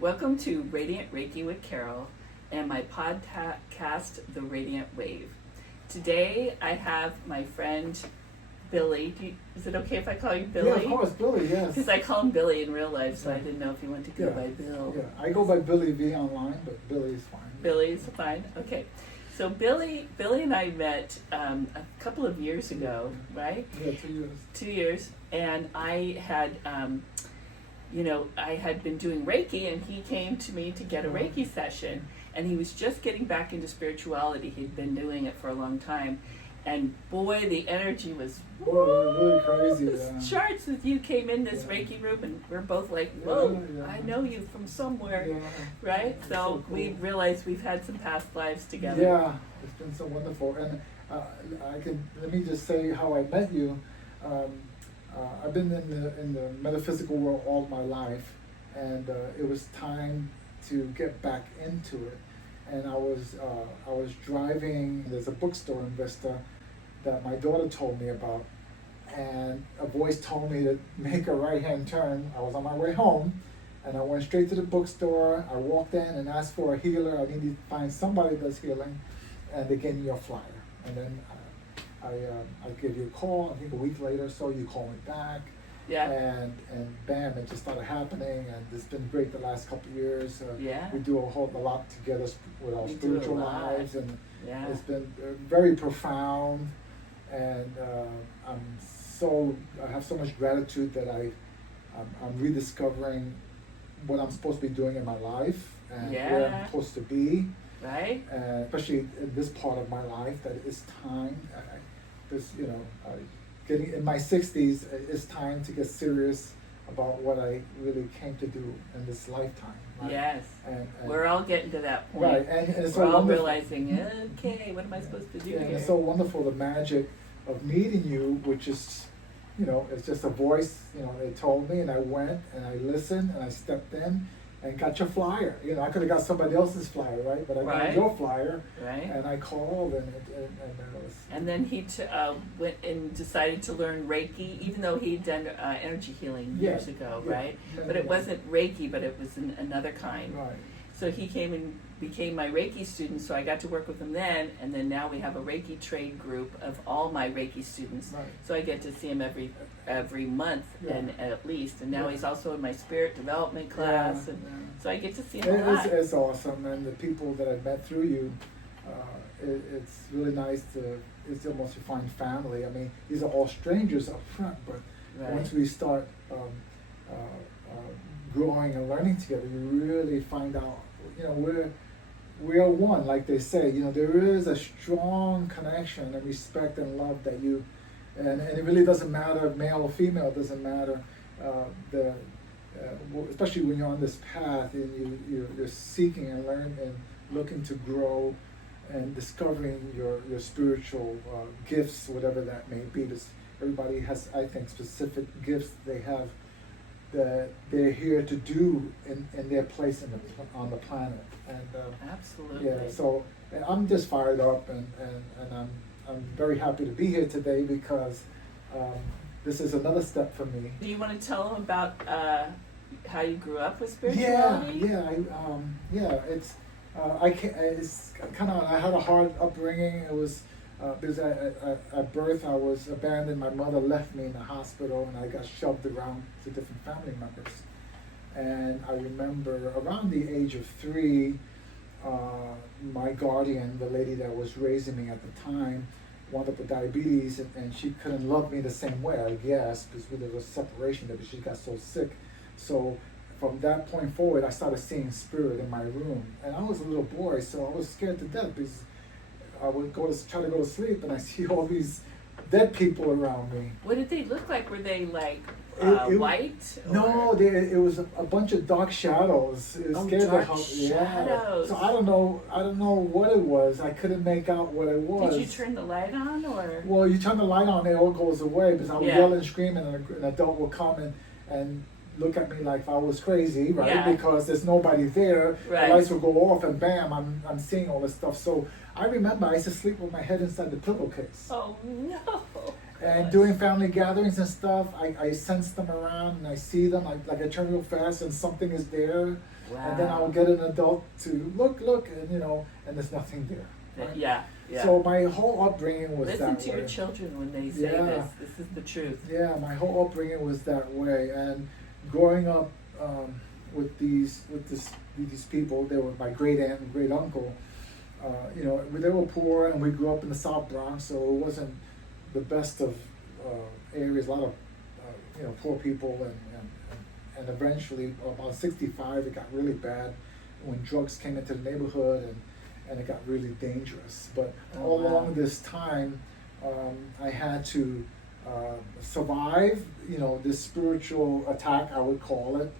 Welcome to Radiant Reiki with Carol and my podcast, The Radiant Wave. Today I have my friend Billy. Is it okay if I call you Billy? Yeah, of course, Billy, yes. Because I call him Billy in real life, so I didn't know if you wanted to go by Bill. Yeah, I go by Billy V online, but Billy is fine. Billy's fine? Okay. So Billy and I met a couple of years ago, right? Yeah, 2 years. 2 years. And I had... I had been doing Reiki, and he came to me to get a Reiki session, and he was just getting back into spirituality. He'd been doing it for a long time, and boy, the energy was really crazy. charts as you came in this Reiki room, and we're both like, whoa, I know you from somewhere, right? So cool. We realized we've had some past lives together. Yeah, it's been so wonderful. And let me just say how I met you. I've been in the metaphysical world all my life, and it was time to get back into it. And I was driving. There's a bookstore in Vista that my daughter told me about, and a voice told me to make a right-hand turn. I was on my way home, and I went straight to the bookstore. I walked in and asked for a healer. I needed to find somebody that's healing, and they gave me your flyer. And then I gave you a call. I think a week later, so you called me back. Yeah. And bam, it just started happening, and it's been great the last couple of years. We do a lot together with our spiritual lives, and it's been very profound. And I have so much gratitude that I'm rediscovering what I'm supposed to be doing in my life and where I'm supposed to be. Right. Especially in this part of my life, that it's time. Getting in my 60s, it's time to get serious about what I really came to do in this lifetime. Right? Yes. And we're all getting to that point. Right, and it's we're so all wonderful. realizing, okay, what am I supposed to do here? And it's so wonderful, the magic of meeting you, which is, it's just a voice. They told me, and I went and I listened and I stepped in and got your flyer. I could have got somebody else's flyer, right? But I got your flyer, and I called, and it was. And then he went and decided to learn Reiki, even though he'd done energy healing years ago, right? But it wasn't Reiki, but it was another kind. Right. So he came and became my Reiki student, so I got to work with him then, and then now we have a Reiki trade group of all my Reiki students. Right. So I get to see him every month, and at least. And now he's also in my spirit development class, so I get to see him a lot. It's awesome, and the people that I've met through you, it's really nice it's almost you find family. I mean, these are all strangers up front, but once we start growing and learning together, you really find out, we are one, like they say. There is a strong connection and respect and love that and it really doesn't matter, male or female, it doesn't matter. Especially when you're on this path and you're seeking and learning and looking to grow and discovering your spiritual gifts, whatever that may be. Everybody has, I think, specific gifts they have that they're here to do in their place on the planet. And absolutely. Yeah. So I'm just fired up, and I'm very happy to be here today because this is another step for me. Do you want to tell them about how you grew up with spirituality? It's I had a hard upbringing. It was because at birth I was abandoned. My mother left me in the hospital, and I got shoved around to different family members. And I remember around the age of 3, my guardian, the lady that was raising me at the time, wound up with diabetes, and she couldn't love me the same way, I guess, because there was separation there, but she got so sick. So from that point forward, I started seeing spirit in my room. And I was a little boy, so I was scared to death because I would try to go to sleep, and I see all these dead people around me. What did they look like? Were they like white? No, it was a bunch of dark shadows. It scared dark the hell. shadows. So I don't know what it was. I couldn't make out what it was. Did you turn the light on, or? Well, you turn the light on, it all goes away because I would yell and scream, and an adult would come and look at me like I was crazy, right? Yeah. Because there's nobody there. Right. The lights would go off, and bam, I'm seeing all this stuff. So I remember I used to sleep with my head inside the pillowcase. Oh no! And doing family gatherings and stuff, I sense them around and I see them. Like I turn real fast and something is there. And then I'll get an adult to look, and and there's nothing there. Right? Yeah. So my whole upbringing was Listen that to way. your children when they say this. This is the truth. Yeah, my whole upbringing was that way, and growing up with these people, they were my great aunt and great uncle. They were poor, and we grew up in the South Bronx, so it wasn't the best of areas. A lot of poor people, and eventually about 65, it got really bad when drugs came into the neighborhood, and it got really dangerous. But all along this time, I had to survive, this spiritual attack, I would call it,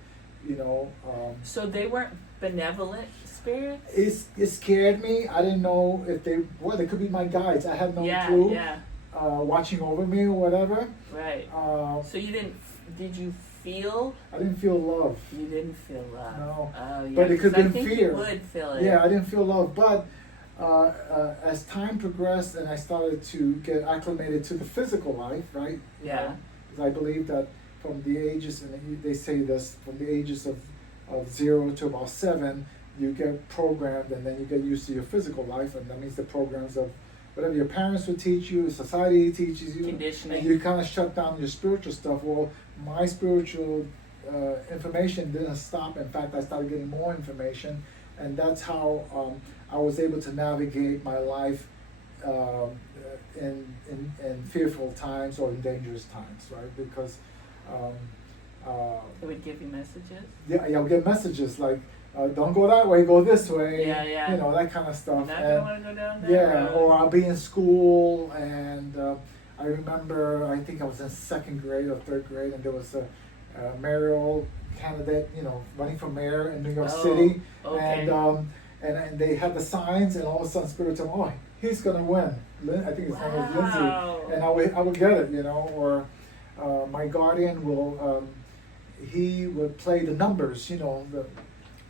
So they weren't benevolent spirits? It scared me. I didn't know if they could be my guides. I had no clue. Yeah. Watching over me or whatever. Right. So did you feel? I didn't feel love. You didn't feel love. No. Oh, yeah. But it could have been I think fear. you would feel it. Yeah, I didn't feel love. But as time progressed and I started to get acclimated to the physical life, right? Yeah. Because I believe that from the ages, and they say this, from the ages of 0 to about 7, you get programmed, and then you get used to your physical life, and that means the programs of whatever your parents would teach you, society teaches you, conditioning, and you kind of shut down your spiritual stuff. Well, my spiritual information didn't stop. In fact, I started getting more information, and that's how I was able to navigate my life in fearful times or in dangerous times, right? Because it would give you messages. Yeah, I'll get messages like, don't go that way, go this way. Yeah. That kind of stuff. You're not gonna want to go down there. Yeah, or I'll be in school, and I remember, I think I was in 2nd grade or 3rd grade, and there was a mayoral candidate, running for mayor in New York City, okay. and they had the signs, and all of a sudden Spirit told me, oh, he's gonna win. I think his name was Lindsay, and I would get it, or my guardian he would play the numbers, the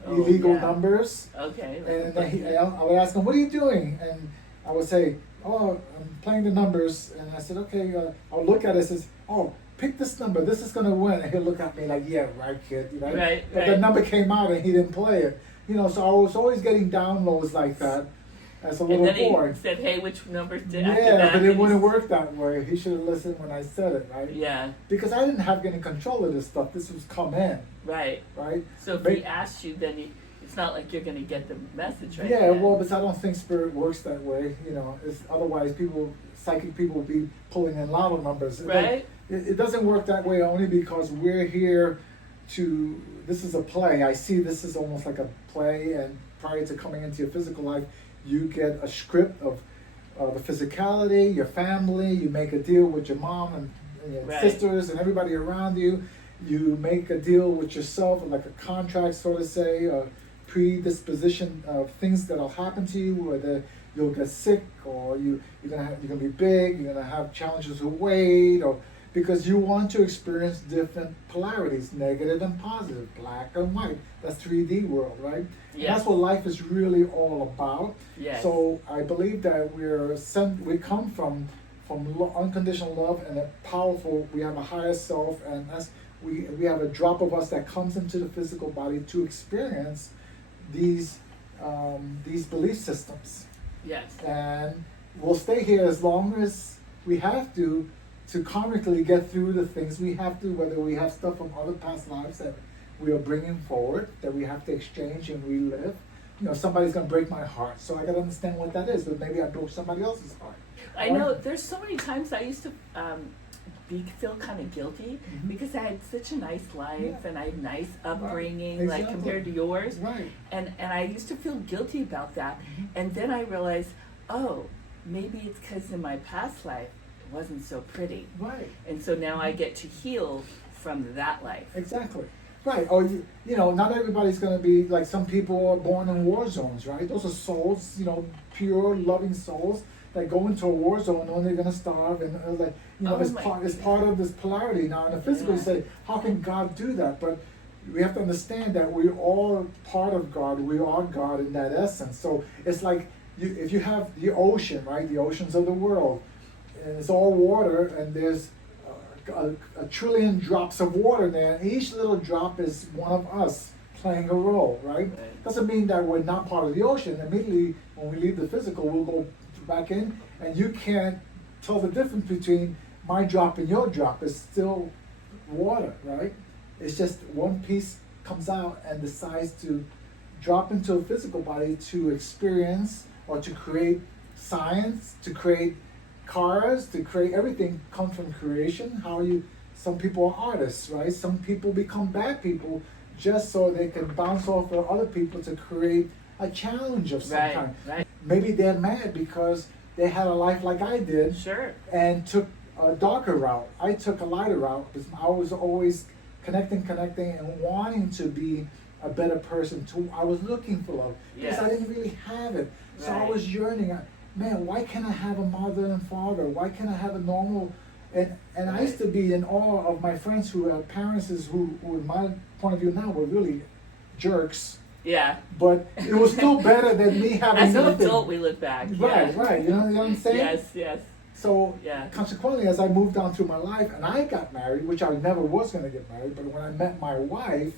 illegal numbers. Okay. And then I would ask him, what are you doing? And I would say, oh, I'm playing the numbers. And I said, okay, I'll look at it and says, oh, pick this number. This is going to win. And he'll look at me like, yeah, right, kid. Right. But the number came out and he didn't play it. So I was always getting downloads like that as a little boy. And then he said, hey, which number did Yeah, but it wouldn't work that way. He should have listened when I said it, right? Yeah. Because I didn't have any control of this stuff. This was come in. Right. Right? So if he asked you, then it's not like you're going to get the message right Yeah, then. well, but I don't think spirit works that way. Otherwise psychic people will be pulling in lotto numbers. Right. It doesn't work that way only because we're here this is a play. I see this is almost like a play, and prior to coming into your physical life, you get a script of the physicality, your family, you make a deal with your mom and your sisters and everybody around you. You make a deal with yourself, like a contract, so to say, a predisposition of things that'll happen to you, whether you'll get sick, or you're gonna be big, you're gonna have challenges with weight, or because you want to experience different polarities, negative and positive, black and white. That's 3D world, right? Yes. And that's what life is really all about. Yes. So I believe that we come from unconditional love and we have a higher self, and we have a drop of us that comes into the physical body to experience these belief systems. Yes. And we'll stay here as long as we have to karmically get through the things we have to, whether we have stuff from other past lives that we are bringing forward, that we have to exchange and relive. Somebody's going to break my heart, so I got to understand what that is, but maybe I broke somebody else's heart. I know, there's so many times I used to feel kind of guilty because I had such a nice life and I had nice upbringing, Right. like Exactly. compared to yours. Right. And I used to feel guilty about that. And then I realized, oh, maybe it's because in my past life it wasn't so pretty. Right. And so now I get to heal from that life. Exactly. Right. Or not everybody's going to be like some people are born in war zones, right? Those are souls, pure, loving souls that go into a war zone knowing they're going to starve, and it's part of this polarity. Now, in the physical, you say, how can God do that? But we have to understand that we're all part of God. We are God in that essence. So it's like if you have the ocean, right? The oceans of the world, and it's all water, and there's a trillion drops of water there, and each little drop is one of us playing a role, right? Right. Doesn't mean that we're not part of the ocean. Immediately when we leave the physical, we'll go back in, and you can't tell the difference between my drop and your drop. It's still water, right? It's just one piece comes out and decides to drop into a physical body to experience or to create science, to create cars, to create everything comes from creation. Some people are artists, right? Some people become bad people just so they can bounce off of other people to create a challenge of some Right, kind. right. Maybe they're mad because they had a life like I did Sure. and took a darker route. I took a lighter route because I was always connecting and wanting to be a better person too. I was looking for love because I Yes. didn't really have it. So I Right. was yearning. Man, why can't I have a mother and father? Why can't I have a normal? And I used to be in awe of my friends who had parents who, in my point of view now, were really jerks. Yeah. But it was still better than me having As an nothing. adult, we look back. Right, Yeah. right. You know what I'm saying? Yes, yes. So Yeah. consequently, as I moved down through my life and I got married, which I never was going to get married, but when I met my wife,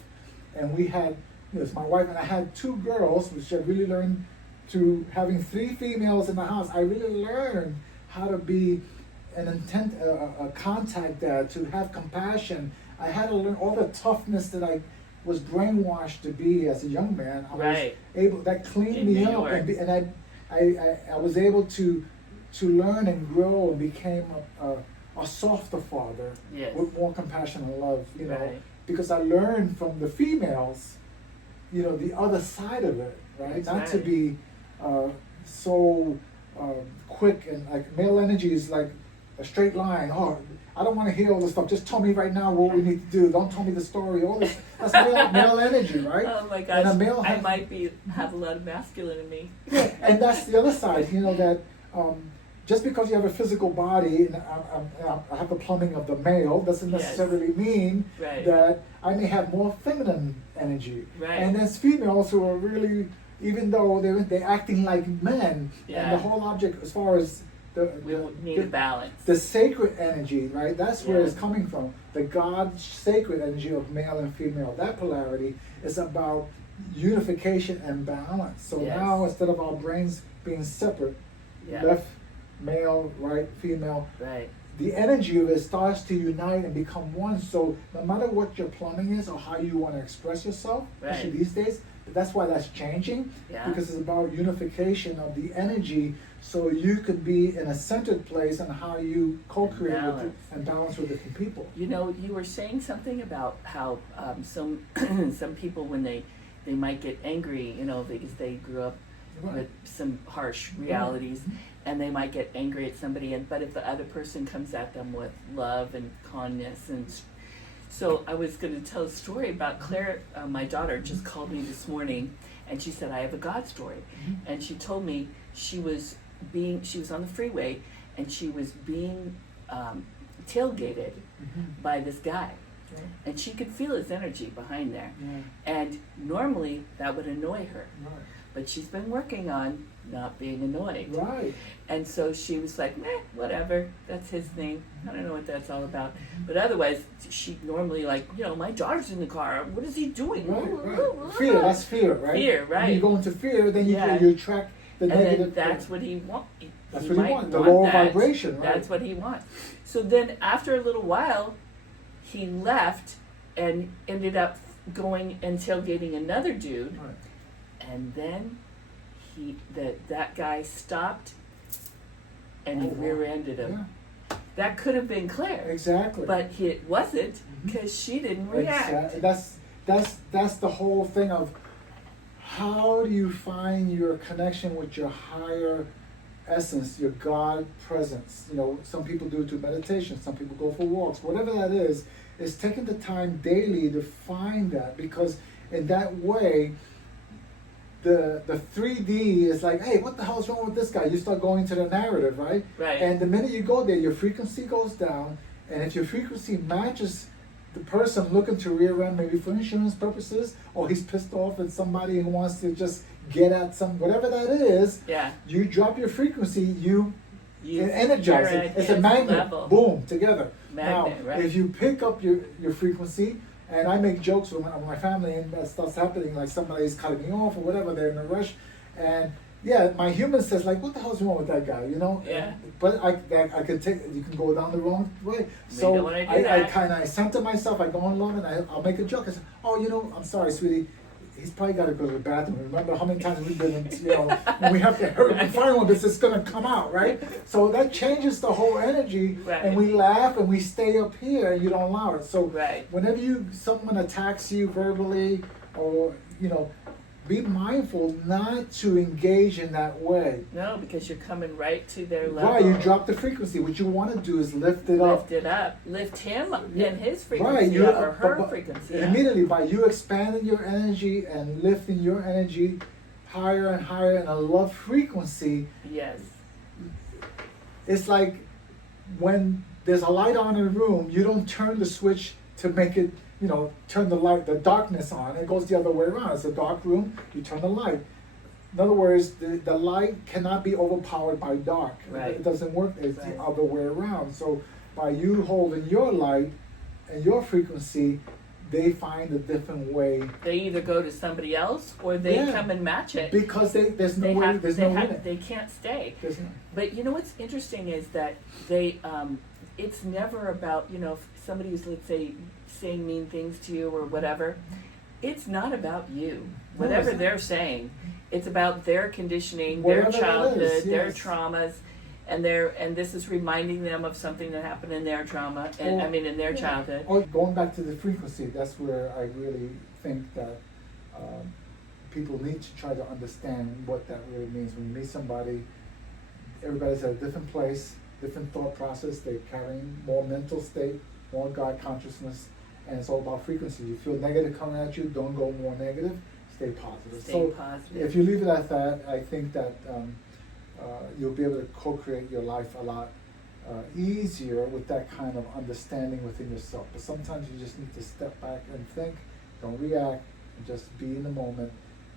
and we had, it's my wife, and I had 2 girls, which I really learned through having 3 females in the house. I really learned how to be an intent, a contact dad, to have compassion. I had to learn all the toughness that I was brainwashed to be as a young man. I Right. was able, that cleaned In me New up, York. and I was able to learn and grow and became a softer father Yes. with more compassion and love, Right. because I learned from the females, the other side of it, right? That's Not to right. be so quick, and like male energy is like a straight line. Oh, I don't want to hear all this stuff. Just tell me right now what we need to do. Don't tell me the story. All this, that's male energy, right? Oh my And gosh. a male I has- might have a lot of masculine in me. Yeah, and that's the other side, that just because you have a physical body, and I have the plumbing of the male, doesn't Yes. necessarily mean Right. that I may have more feminine energy. Right. And there's females who are really, even though they're acting like men, Yeah. and the whole object, as far as We need a balance. the sacred energy, right? That's where Yeah. it's coming from. The God sacred energy of male and female. That polarity is about unification and balance. So Yes. now, instead of our brains being separate, Yeah. left, male, right, female, Right. the energy of it starts to unite and become one. So no matter what your plumbing is or how you want to express yourself, especially Right. these days, that's why that's changing, Yeah. because it's about unification of the energy, so you could be in a centered place on how you co-create with Balance. and balance with different people. You were saying something about how some some people, when they might get angry, because they grew up Right. with some harsh realities, and they might get angry at somebody, but if the other person comes at them with love and kindness, and so I was going to tell a story about Claire. My daughter just called me this morning, and she said, I have a God story. And she told me she was on the freeway, and she was being tailgated by this guy, Right. and she could feel his energy behind there. Yeah. And normally that would annoy her, Right. but she's been working on not being annoyed. Right. And so she was like, meh, whatever, that's his thing. I don't know what that's all about. But otherwise, she normally my daughter's in the car. What is he doing? Right. Fear. That's fear, right? Fear, right. When you go into fear, then you Yeah. you attract the And negative. then that's what he wants. That's what he wants, the lower vibration, right? That's what he wants. So then after a little while, he left and ended up going and tailgating another dude. Right. And then that guy stopped and he Oh, wow. rear-ended him. Yeah. That could have been Claire, Exactly. but it wasn't Mhm. because she didn't react. Exactly. That's the whole thing of how do you find your connection with your higher essence, your God presence. Some people do it through meditation, some people go for walks, whatever that is taking the time daily to find that, because in that way the 3D is like, hey, what the hell's wrong with this guy? You start going to the narrative, right? Right. And the minute you go there, your frequency goes down, and if your frequency matches the person looking to rear end, maybe for insurance purposes, or he's pissed off at somebody and wants to just get at whatever that is, Yeah. you drop your frequency, you You- energize you're it. at It's a his magnet, level. boom, together. Magnet, now, right. if you pick up your frequency, And I make jokes with my family, and that stuff's happening, like somebody's cutting me off or whatever, they're in a rush. And yeah, my human says like, what the hell's wrong with that guy, you know? Yeah. But I could take, you can go down the wrong way. don't So wanna do I that. kind of center myself, I go on love, and I'll make a joke. I say, oh, you know, I'm sorry, sweetie. He's probably got to go to the bathroom. Remember how many times we've been in, you know, when we have to hurry and find one because it's going to come out, right? So that changes the whole energy, Right. and we laugh and we stay up here and you don't allow it. So Right. whenever someone attacks you verbally, or, you know, be mindful not to engage in that way. No, because you're coming right to their level. Right, you drop the frequency. What you want to do is lift it up. Lift it up. Lift him Yeah. and his frequency Right, you up, or her but frequency up. immediately by you expanding your energy and lifting your energy higher and higher in a love frequency, Yes. it's like when there's a light on in a room, you don't turn the switch to make it, you know, turn the darkness on. It goes the other way around. It's a dark room, you turn the light. In other words, the light cannot be overpowered by dark. Right. It doesn't work. It's Right. the other way around. So by you holding your light and your frequency, they find a different way, They either go to somebody else or they Yeah. come and match it. because there's no They way, have, there's they no have, limit. they can't stay. There's no, But you know what's interesting is that they, it's never about, you know, if somebody who's, let's say, saying mean things to you or whatever, it's not about you. No, Whatever it's not. they're saying, it's about their conditioning, Whatever their that childhood, is, their yes. traumas, and this is reminding them of something that happened in their trauma, and Well, in their yeah. childhood. Oh, going back to the frequency, that's where I really think that people need to try to understand what that really means. When you meet somebody, everybody's at a different place, different thought process. They're carrying more mental state, more God consciousness, and it's all about frequency. You feel negative coming at you, don't go more negative. Stay positive. Stay So positive. if you leave it at that, I think that you'll be able to co-create your life a lot easier with that kind of understanding within yourself. But sometimes you just need to step back and think, don't react, and just be in the moment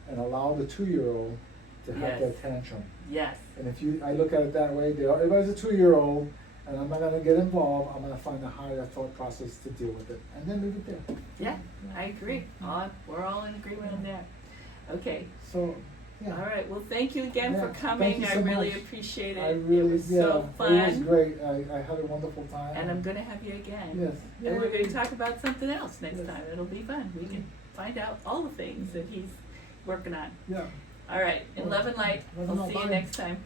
and allow the 2-year-old to have Yes. their tantrum. Yes. And if I look at it that way, everybody's a 2-year-old, and I'm not going to get involved. I'm going to find a higher thought process to deal with it, and then leave it there. Yeah, I agree. We're all in agreement on that. Okay. So, yeah. All right. Well, thank you again Yeah, for coming. thank you I so really much. appreciate it. I really, it was yeah, so fun. it was great. I had a wonderful time. And I'm going to have you again. Yes. And we're going to talk about something else next Yes. time. It'll be fun. We can find out all the things that he's working on. Yeah. All right. In love and light. Love and We'll light. see you Bye. next time.